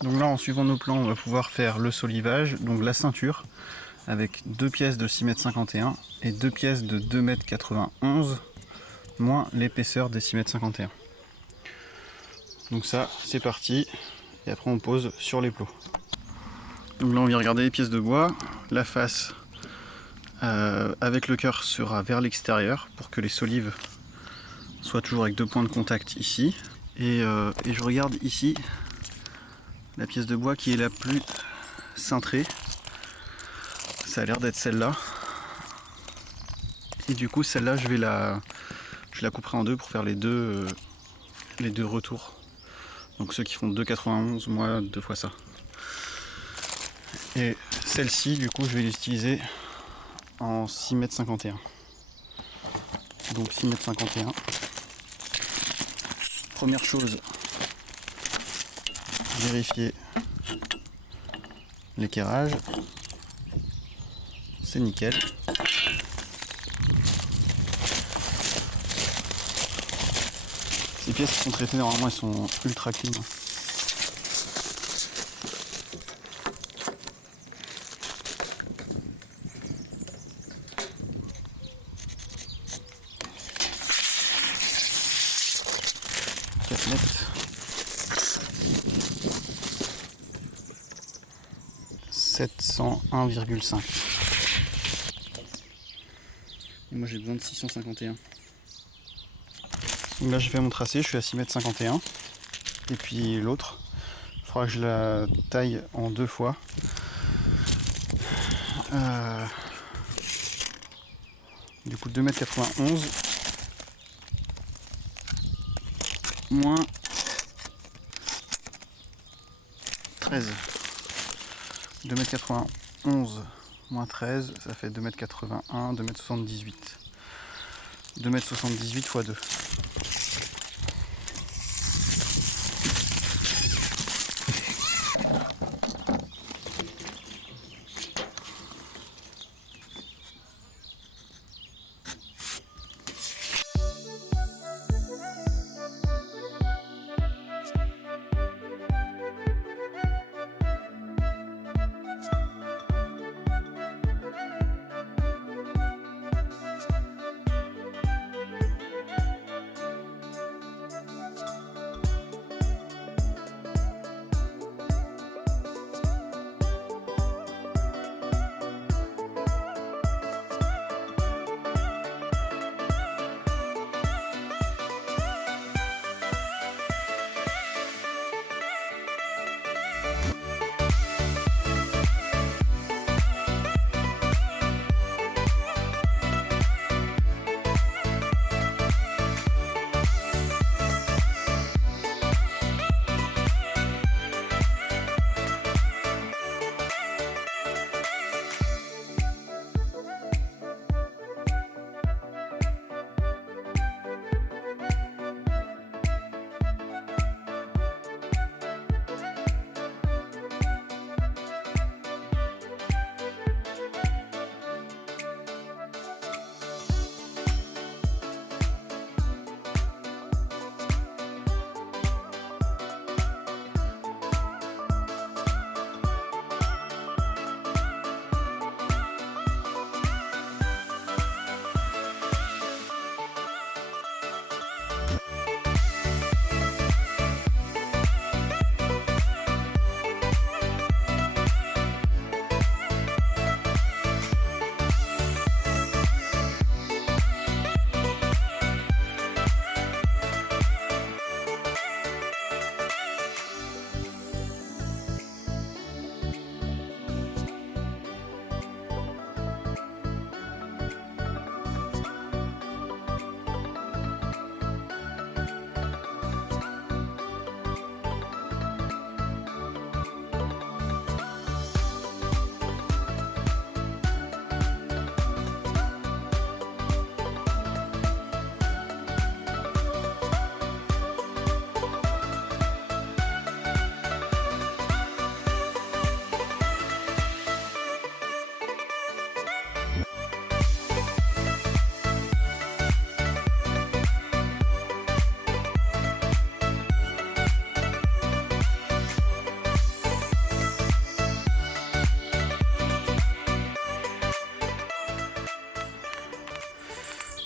Donc là, en suivant nos plans, on va pouvoir faire le solivage, donc la ceinture, avec 2 pièces de 6,51 m et 2 pièces de 2,91 m, moins l'épaisseur des 6,51 m. Donc ça, c'est parti, et après on pose sur les plots. Donc là, on vient regarder les pièces de bois. La face avec le cœur sera vers l'extérieur pour que les solives soient toujours avec 2 points de contact ici. Et je regarde ici la pièce de bois qui est la plus cintrée. Ça a l'air d'être celle-là. Et du coup, celle-là, je la couperai en deux pour faire les deux retours. Donc ceux qui font 2,91, moi 2 fois ça. Et celle-ci, du coup, je vais l'utiliser en 6,51 m. Donc 6,51 m. Première chose, vérifier l'équerrage. C'est nickel. Ces pièces qui sont traitées normalement, elles sont ultra clean. Net. 701,5. Et moi j'ai besoin de 651. Donc là j'ai fait mon tracé, je suis à 6,51 m. Et puis l'autre, il faudra que je la taille en 2 fois. Du coup 2,91 m moins 13. 2,91 m moins 13, ça fait 2,81 m, 2,78 m. 2,78 m x 2.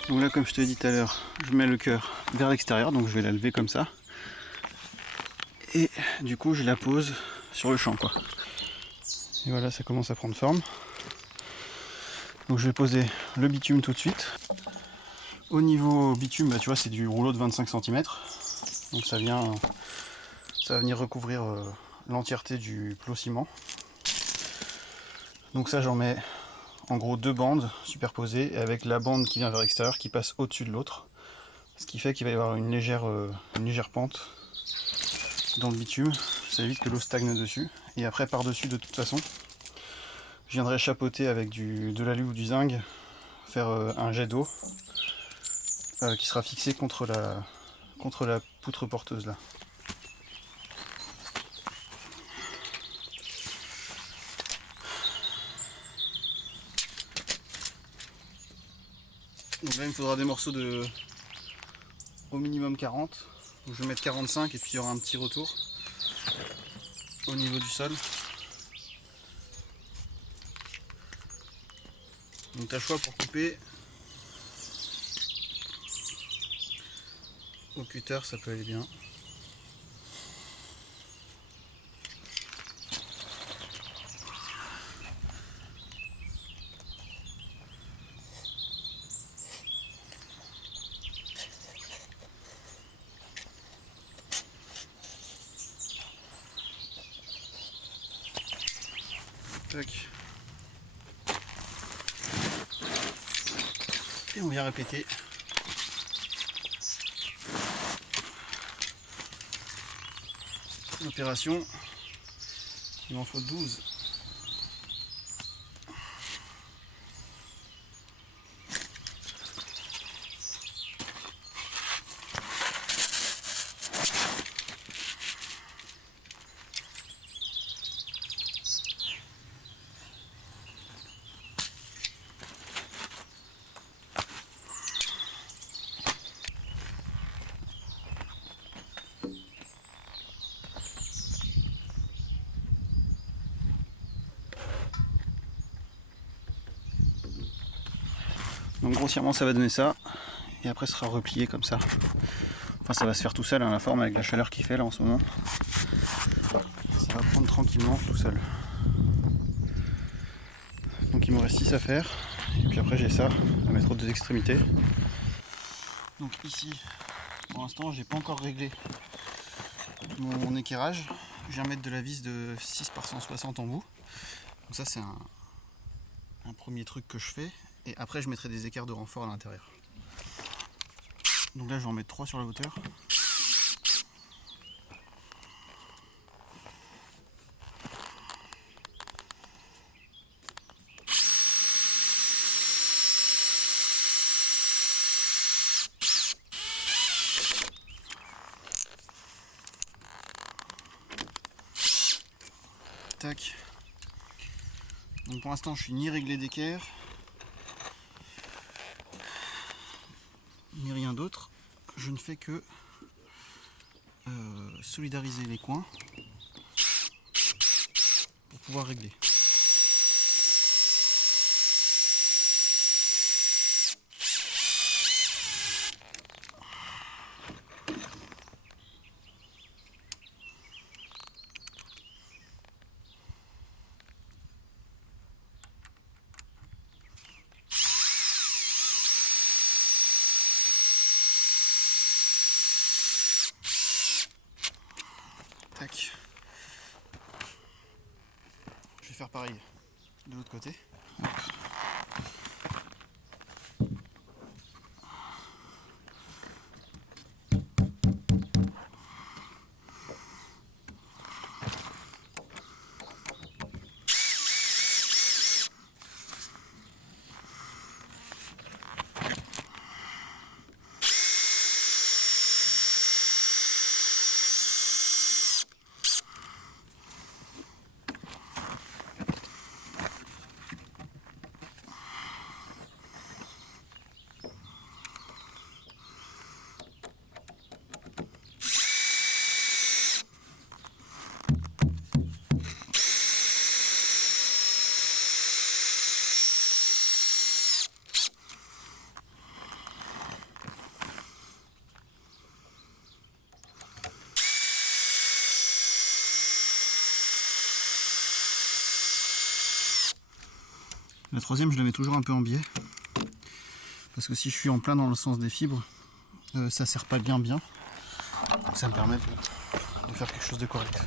Donc là, comme je te l'ai dit tout à l'heure, je mets le cœur vers l'extérieur, donc je vais la lever comme ça. Et du coup, je la pose sur le champ, quoi. Et voilà, ça commence à prendre forme. Donc je vais poser le bitume tout de suite. Au niveau bitume, bah, tu vois, c'est du rouleau de 25 cm. Donc ça va venir recouvrir l'entièreté du plot ciment. Donc ça, j'en mets en gros 2 bandes superposées, avec la bande qui vient vers l'extérieur qui passe au-dessus de l'autre. Ce qui fait qu'il va y avoir une légère pente dans le bitume. Ça évite que l'eau stagne dessus. Et après, par-dessus, de toute façon, je viendrai chapeauter avec de l'alu ou du zinc, faire un jet d'eau qui sera fixé contre la poutre porteuse là. Donc là, il me faudra des morceaux de au minimum 40. Donc je vais mettre 45 et puis il y aura un petit retour au niveau du sol. Donc tu as le choix pour couper. Au cutter, ça peut aller bien. Tac. Et on vient répéter. L'opération. Il m'en faut 12. Donc grossièrement ça va donner ça, et après ça sera replié comme ça. Enfin ça va se faire tout seul, hein, la forme avec la chaleur qu'il fait là en ce moment. Ça va prendre tranquillement tout seul. Donc il me reste 6 à faire, et puis après j'ai ça à mettre aux deux extrémités. Donc ici, pour l'instant j'ai pas encore réglé mon équerrage. Je viens mettre de la vis de 6 par 160 en bout. Donc ça c'est un premier truc que je fais. Et après je mettrai des équerres de renfort à l'intérieur. Donc là je vais en mettre 3 sur la hauteur. Tac. Donc pour l'instant je suis ni réglé d'équerre, ni rien d'autre. Je ne fais que solidariser les coins pour pouvoir régler. Tac. Je vais faire pareil de l'autre côté. Hop. La troisième, je la mets toujours un peu en biais. Parce que si je suis en plein dans le sens des fibres, ça serre pas bien. Donc ça me permet de faire quelque chose de correct.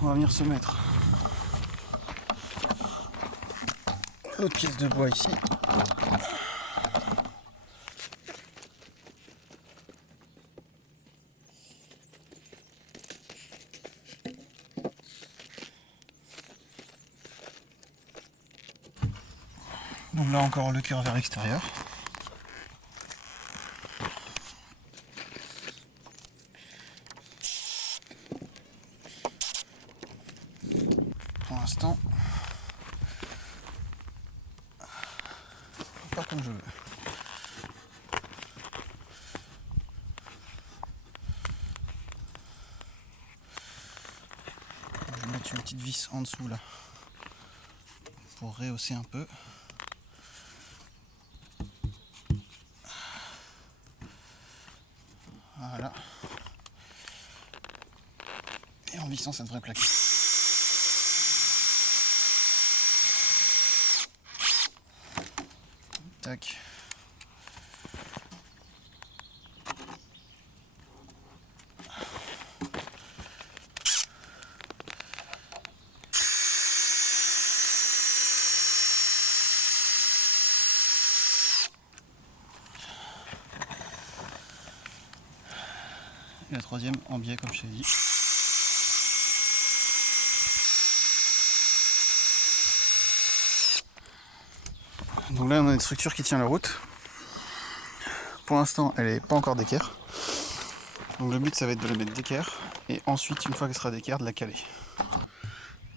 On va venir se mettre l'autre pièce de bois ici. Donc là encore le cœur vers l'extérieur. Pour l'instant, pas comme je veux. Je vais mettre une petite vis en dessous là pour rehausser un peu. Voilà. Et en vissant, ça devrait plaquer. Tac. Et la troisième en biais comme je t'ai dit. Donc là on a une structure qui tient la route. Pour l'instant elle n'est pas encore d'équerre. Donc le but ça va être de la mettre d'équerre. Et ensuite une fois qu'elle sera d'équerre de la caler.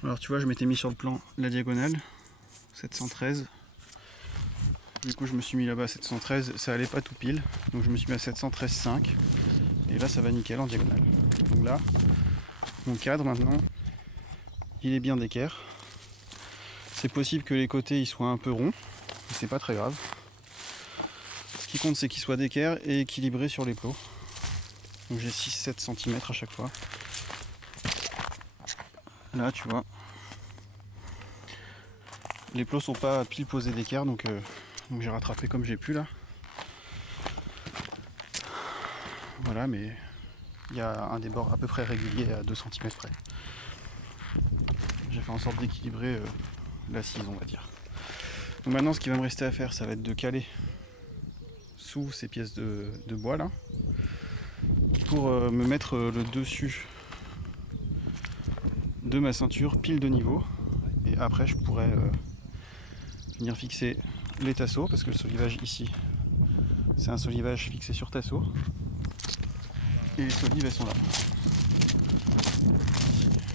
Alors tu vois je m'étais mis sur le plan la diagonale. 713. Du coup je me suis mis là-bas à 713. Ça allait pas tout pile. Donc je me suis mis à 713,5. Et là ça va nickel en diagonale. Donc là mon cadre maintenant il est bien d'équerre. C'est possible que les côtés ils soient un peu ronds. C'est pas très grave. Ce qui compte c'est qu'il soit d'équerre et équilibré sur les plots. Donc j'ai 6-7 cm à chaque fois. Là tu vois. Les plots sont pas pile posés d'équerre donc j'ai rattrapé comme j'ai pu là. Voilà mais il y a un débord à peu près régulier à 2 cm près. J'ai fait en sorte d'équilibrer l'assise on va dire. Donc maintenant ce qui va me rester à faire ça va être de caler sous ces pièces de bois là pour me mettre le dessus de ma ceinture pile de niveau et après je pourrais venir fixer les tasseaux parce que le solivage ici c'est un solivage fixé sur tasseau et les solives elles sont là.